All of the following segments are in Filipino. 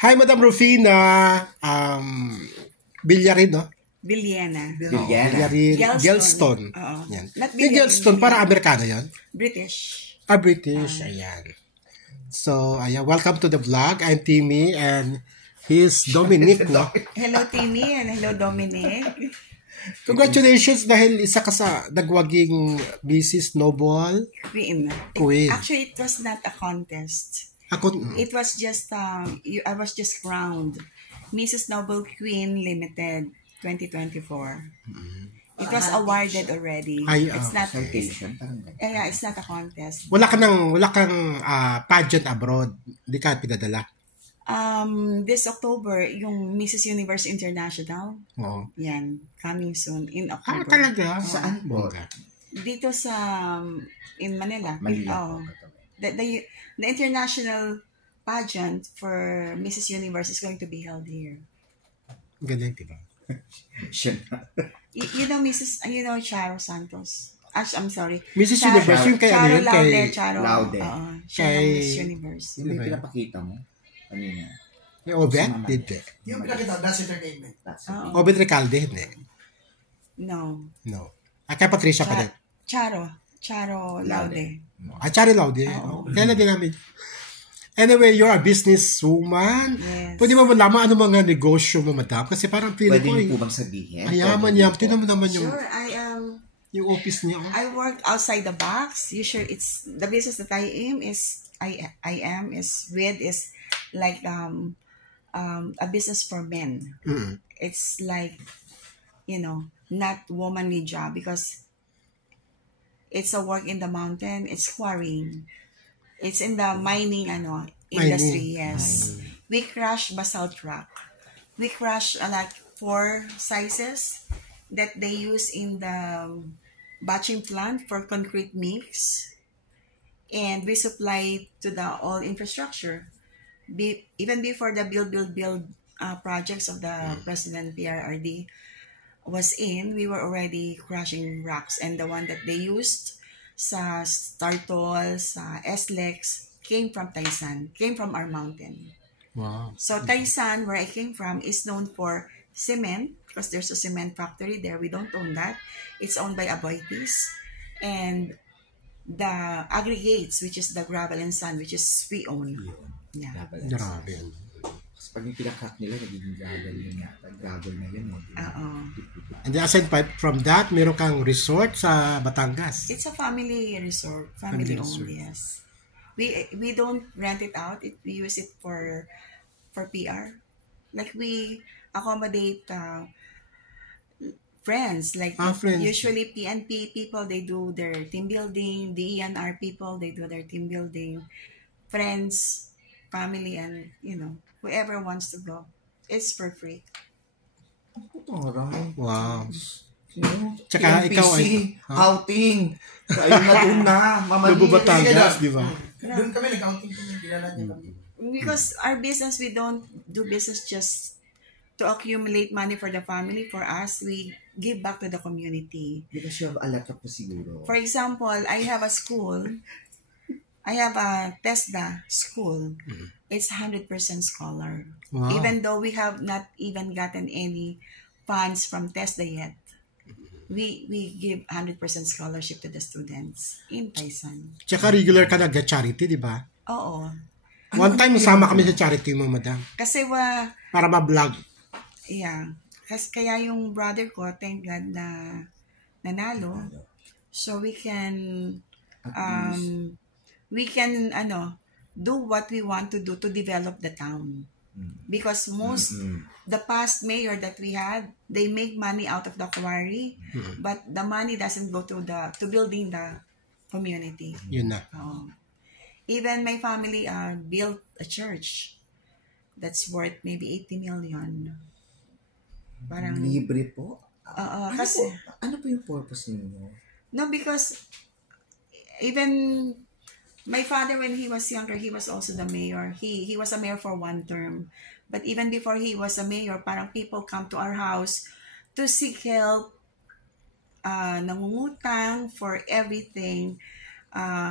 Hi, Madam Rufina. Villarin, no? Villena. Villarin. Gelston. Yan. Yung Gelston, para Amerikano yan? British. British. Ayan. So, ayan. Welcome to the vlog. I'm Timmy and he's Dominic, no? Hello, Timmy, and hello, Dominic. Congratulations dahil isa ka sa nagwaging Mrs. Noble Queen. Queen. Actually, it was not a contest. It was just, I was just crowned Mrs. Noble Queen Limited 2024. It was awarded already. It's not it's not a contest. Wala kang pageant abroad. Hindi ka pinadala. This October, yung Mrs. Universe International. Oo. Yan, coming soon in October. Talaga? Saan po? Dito sa in Manila. Manila. The international pageant for Mrs. Universe is going to be held here. Galing, diba? You know Charo Santos. I'm sorry. Mrs. Universe, yung kay ano yun? Charo Laude. Siya yung Miss Universe. Yung may pinapakita mo? Ano yun? Yung Obet? Hindi. Yung pinakita, That's Entertainment. Obet Recalde, hindi. No. Kay Patricia pa rin. Charo Laude. Charo Laude. Kaya na din namin. Anyway, you're a businesswoman. Yes. Pwede mo malaman ano mga negosyo mo, madam? Kasi parang feeling ko. Pwede niyo po bang sabihin? Ayaman yan. Tinan mo naman yung... Sure, I am... Yung office niya. I work outside the box. Usually, it's... The business that I am is like a business for men. Mm-hmm. It's like, not womanly job because it's a work in the mountain. It's quarrying. It's in the mining industry, yes. We crush basalt rock. We crush like 4 sizes that they use in the batching plant for concrete mix. And we supply to the all infrastructure. Even before the build projects of the President PRRD was in, we were already crushing rocks. And the one that they used sa Startol, sa SLEX, came from Taisan, came from our mountain. Wow. So Taisan, where I came from, is known for cement, because there's a cement factory there. We don't own that. It's owned by Aboitiz. And the aggregates, which is the gravel and sand, which is we own. Yeah. Grabe. Kasi pag yung pinakak nila, nagiging gravel yun yata. Gravel na yun. And then aside from that, meron kang resort sa Batangas. It's a family resort. Family owned, yes. We don't rent it out. We use it for PR. Like we accommodate friends. Like friends. Usually PNP people, they do their team building. The ENR people, they do their team building. Friends, family, and whoever wants to go. It's for free. Wow. Tsaka ikaw ay outing. Kayo na doon na. Lubo Batangas, di ba? Doon kami nag-outing kami. Kilala niya kami. Because our business, we don't do business just to accumulate money for the family. For us, we give back to the community. Because you have a lot of siguro. For example, I have a school. I have a TESDA school. It's 100% scholar. Wow. Even though we have not even gotten any funds from TESDA yet, we give 100% scholarship to the students in Taisan. Tsaka regular ka nag-charity, di ba? Oo. One time, sama kami sa charity mo, madam. Kasi para ma-vlog. Yeah. Kaya yung brother ko, thank God na nanalo. So we can do what we want to do to develop the town. Because the past mayor that we had, they make money out of the quarry, but the money doesn't go to building the community. Yun na. Even my family built a church that's worth maybe 80 million. Parang libre po? Kasi ano po yung purpose niyo? No, because even my father, when he was younger, he was also the mayor. He was a mayor for 1 term. But even before he was a mayor, parang people come to our house to seek help, nangungutang for everything.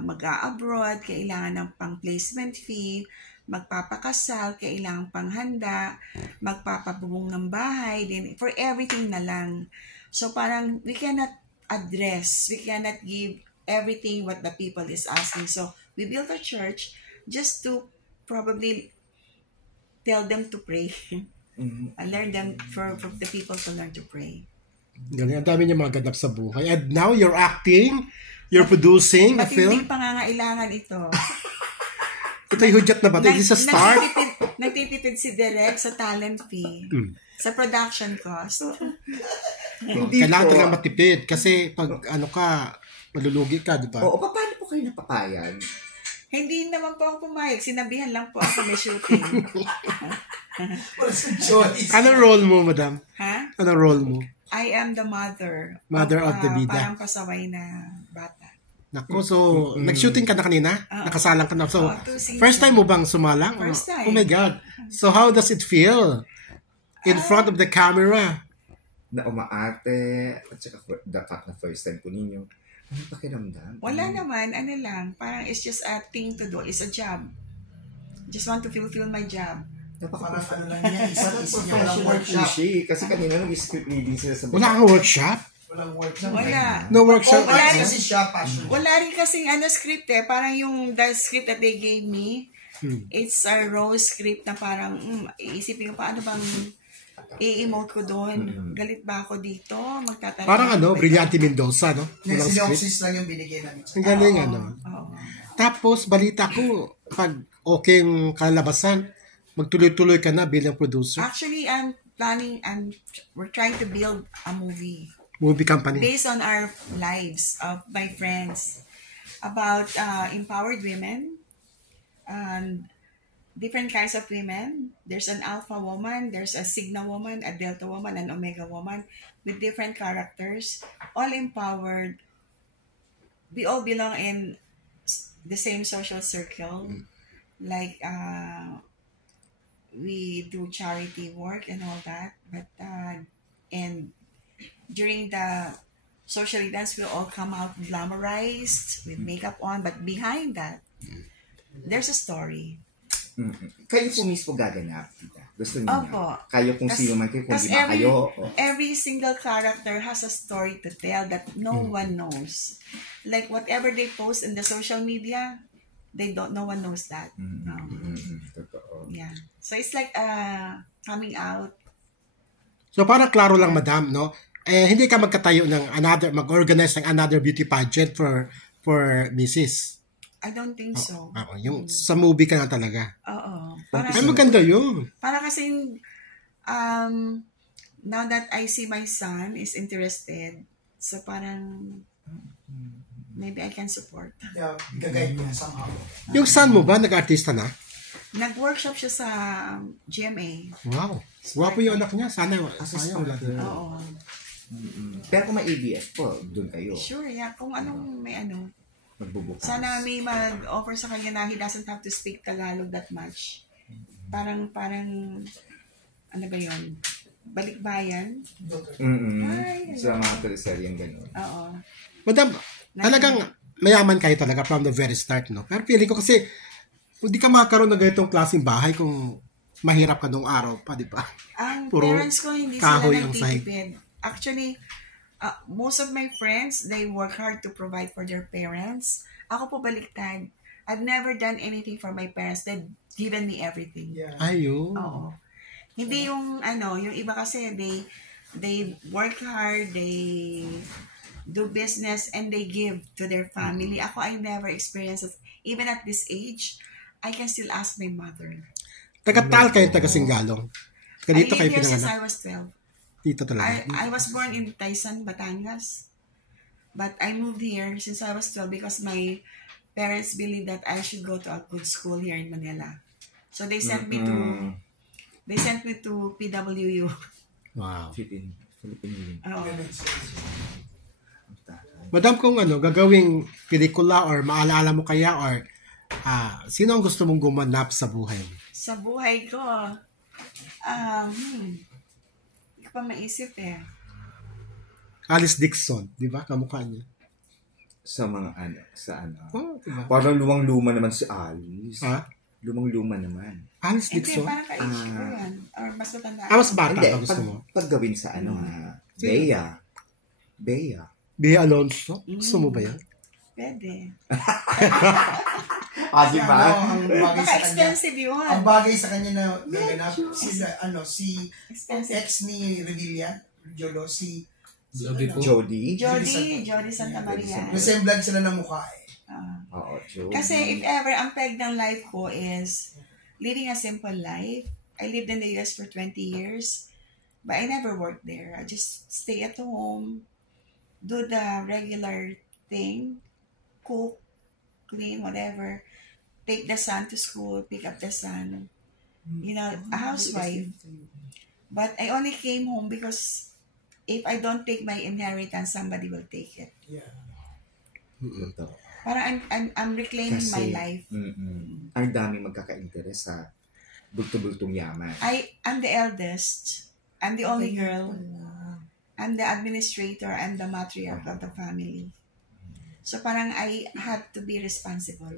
Mag-a-abroad, kailangan ng pang-placement fee. magpapakasal, kailangang panghanda, magpapabubong ng bahay, din for everything na lang. So parang we cannot give everything what the people is asking. So we built a church just to probably tell them to pray. And learn them for the people to learn to pray. Ganyan, ang dami niya mga ganap sa buhay. And now you're acting, you're producing a film. Matinding pangangailangan ito. Ito'y hudyat na ba? Is this a start? Nagtitipid si Direk sa talent fee. Sa production cost. Kailangan talaga matipid. Kasi pag malulugi ka, di ba? Oo, paano po kayo napapayag? Hindi naman po ako pumayag. Sinabihan lang po ako may shooting. What's the choice? Anong role mo, madam? Ha? Anong role mo? I am the mother. Mother of the bida. Parang pasaway na bata. Naku, so, nag-shooting ka na kanina? Nakasalang ka na. So, 2 scenes first time mo bang sumalang? First time. Oh my God. So, how does it feel? In front of the camera? Na umaarte, at saka dapat na first time po ninyo. Ano pakiramdam? Wala naman, parang it's just a thing to do. It's a job. Just want to fulfill my job. Parang ano lang niya, isa niya walang workshop. Kasi kanina nag-script reading sila sa Wala kang workshop? Walang workshop. Wala. No workshop? Wala rin. Kasi siya passion. Wala rin kasing script Parang the script that they gave me, it's a raw script na parang, iisipin ko paano bang i-emote ko doon. Galit ba ako dito? Magtatanong. Parang Brillante Mendoza, no? Yes, Walang script. synopsis lang yung binigay namin. Ang galing, Oo. Tapos, balita ko, pag okay yung kalabasan, magtuloy-tuloy ka na bilang producer. Actually, we're trying to build a movie Movie company. based on our lives of my friends about empowered women and different kinds of women. There's an alpha woman, there's a sigma woman, a delta woman, an omega woman with different characters, all empowered. We all belong in the same social circle. Like, we do charity work and all that. But, and during the social events, we all come out glamorized with makeup on. But behind that, there's a story. Kayo po mismo gaganap, tita. Gusto niyo Opo. Kayo kung sino man kayo, kung di ba every, kayo. every single character has a story to tell that no one knows. Like whatever they post in the social media, no one knows that. Totoo. Yeah. So it's like coming out. So, parang klaro lang, madam, no? Hindi ka magkatayo ng mag-organize ng another beauty pageant for Mrs. I don't think so. Yung sa movie ka na talaga. Oo. Ay, maganda yun. Para kasing, now that I see my son is interested, so parang, maybe I can support. Yeah, gagay niya somehow. Yung son mo ba, nag-artista na? Nag-workshop siya sa GMA. Wow. Gwapo yung anak niya. Sana wala din. Oo. Pero kung may ABS po, doon kayo. Sure, yeah. Kung anong may Magbubukas. sana may mag-offer sa kanya na he doesn't have to speak Tagalog that much. Parang, ano ba yun? Balikbayan? Ay, Sa mga teleseryeng gano'n. Oo. Madam, talagang mayaman kayo talaga from the very start, no? Pero feeling ko kasi, hindi ka makakaroon ng ganitong klaseng bahay kung mahirap ka nung araw pa, di ba? Ang Puro parents ko hindi sila kahoy ang sahig. nagtitipid. Actually, most of my friends, they work hard to provide for their parents. Ako po baliktad. I've never done anything for my parents. They've given me everything. Yeah. Ayun. Oo. Hindi yung yung iba kasi they work hard, they do business, and they give to their family. Ako, I never experienced it. Even at this age, I can still ask my mother. Taga-Tal kayo, taga-Singalong. Dito I kayo live here since pinanganak. I was 12. Dito talaga. I was born in Taysan, Batangas. But I moved here since I was 12 because my parents believed that I should go to a good school here in Manila. So they sent me to PWU. Wow. Philippine. Oo. Madam, kung gagawing pelikula or maalala mo kaya or sino ang gusto mong gumanap sa buhay mo? Sa buhay ko, hindi ko pa maisip Alice Dixon, di ba? Kamukha niya. Sa mga Oh, diba? Parang luwang-luma naman si Alice. Ha? Lumang-luma naman. Alice Hindi, Dixon? parang ka-age ko yan. Or mas matanda. Mas bata Hindi, ba gusto mo? pag gawin sa Bea. Bea. Bea Alonso? Gusto mo ba yan? Pwede. Di ba? Ang bagay Baka sa kanya. expensive yun. Ang bagay sa kanya na naganap, si Expensive. ex ni Revilla, Jolo, si Jody po. Jody. Jody Santa Maria. resemblance sila ng mukha eh. Oo, Jody. Kasi if ever, ang peg ng life ko is living a simple life. I lived in the US for 20 years, but I never worked there. I just stay at home, do the regular thing, cook, clean, whatever, take the son to school, pick up the son. You know, a housewife. But I only came home because if I don't take my inheritance, somebody will take it. Yeah. Totoo. Parang I'm reclaiming my life. Ang dami magkaka-interest sa bulto-bultong yaman. I'm the eldest. I'm the only girl. I'm the administrator. I'm the matriarch of the family. So parang I had to be responsible.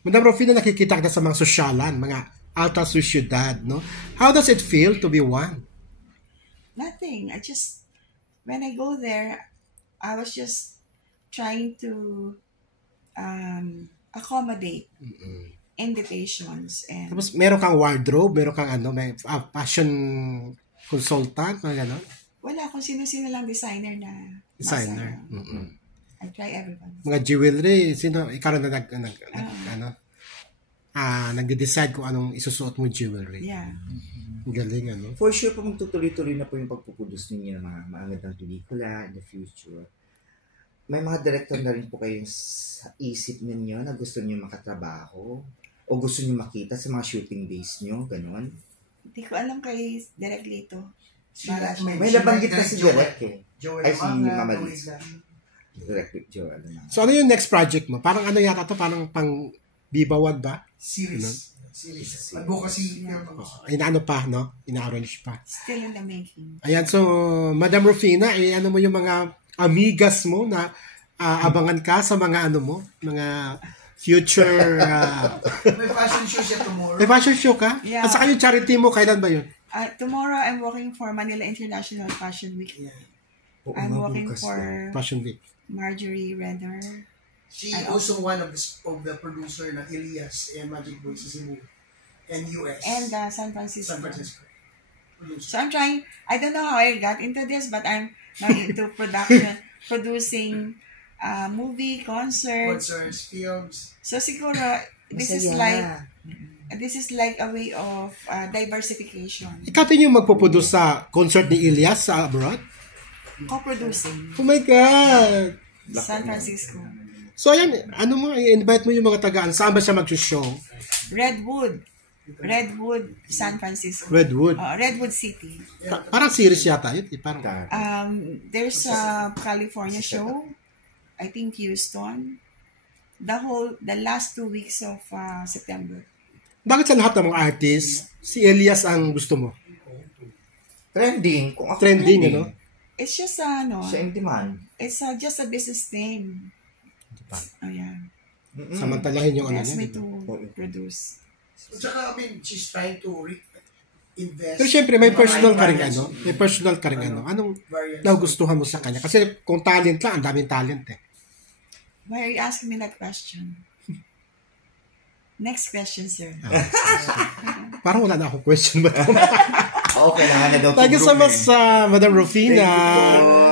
Madam Rufina, nakikita kita sa mga sosyalan, mga alta susyudad, no? How does it feel to be one? Nothing. When I go there, I was just trying to accommodate invitations. And Tapos meron kang wardrobe, meron kang may fashion consultant, mga gano'n? wala kung sino-sino lang designer na Designer. nasa- I try everyone. Mga jewelry, ikaw na nagde-decide kung anong isusuot mo jewelry. Yeah. Galing, ano? For sure po magtutuloy-tuloy na po yung pagpuproduce ninyo ng mga maagandang pelikula in the future. May mga director na rin po kayong sa isip ninyo na gusto niyo makatrabaho o gusto niyo makita sa mga shooting days niyo, gano'n. Hindi ko alam kay Direk Lito. May nabanggit na si Direk eh. Joel Ay, si Amanga, Mama Luis Liz. lang. Direk Joe, ano na. So, ano yung next project mo? Parang ano yata to? Parang pang Bibawad ba? Series. Advocacy. Inaano pa, no? Ina-arrange pa. Still in the making. Ayan, so, Madam Rufina, ano mo yung mga amigas mo na abangan ka sa mga mga future... May fashion show siya tomorrow. May fashion show ka? Yeah. At saka yung charity mo, kailan ba yun? Tomorrow, I'm working for Manila International Fashion Week. Yeah. I'm working for Fashion Week. Marjorie Renner. She also one of the producer ng Elias and Magic Boy sa Cebu and US. And San Francisco. San Francisco. So I'm trying, I don't know how I got into this, but I'm now into producing movie, concerts. Films. So siguro, this is like a way of diversification. Ikaw din yung magpuproduce sa concert ni Elias sa abroad? Co-producing. Oh my God! San Francisco. So ayan, i-invite mo yung mga tagaan. Saan ba siya mag-show? Redwood, San Francisco. Redwood. Redwood City. Parang series yata yun. Parang, There's a California show. I think Houston. The last 2 weeks of September. bakit sa lahat ng mga artists, si Elias ang gusto mo? Trending. Kung ako Trending, ano? It's just Siya in demand. it's just a business thing. Oh yeah. Samantalahin yung He ano asked me niya. to produce. At saka, she's trying to invest. Pero syempre, may personal ka rin ano. May personal ka rin ano. Anong nagustuhan mo sa kanya? Kasi kung talent lang, ang daming talent eh. Why are you asking me that question? Next question, sir. Parang wala na akong question ba? Okay, kailangan na daw Thank you so much sa Madam Rufina. Thank you po.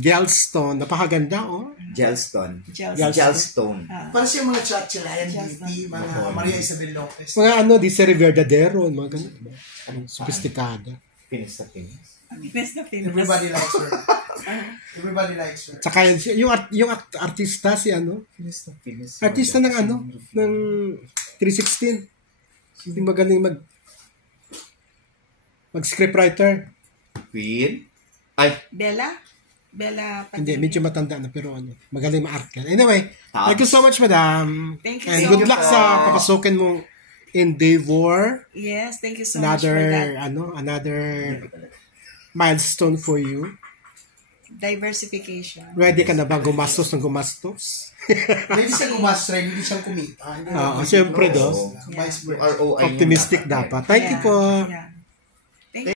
Gelston. Napakaganda, oh. Gelston. Gelston. Gelston. Para siya mga Chatchelayan beauty, mga Maria Isabel Lopez. Mga di Seri Verdadero, mga ganun. Sophisticada. Pinis na pinis. Pinas na pinas. Everybody likes her. Everybody likes her. Tsaka yung artista si ano? Pinis na pinis. Artista ng ng 316. Yung magaling mag-scriptwriter. Queen? Ay, Bella Hindi, medyo matanda na pero magaling ma-art ka. Anyway, thank you so much, madam. Thank you And so good much. luck sa papasukin mong endeavor. Yes, thank you so much for that. Another milestone for you. Diversification. Ready ka na ba gumastos ng gumastos? Hindi siya gumastos, hindi siyang kumita. Oo, siyempre, Oo. do. Vice versa. ROI yung Optimistic dapat. dapat. Thank you po. Yeah.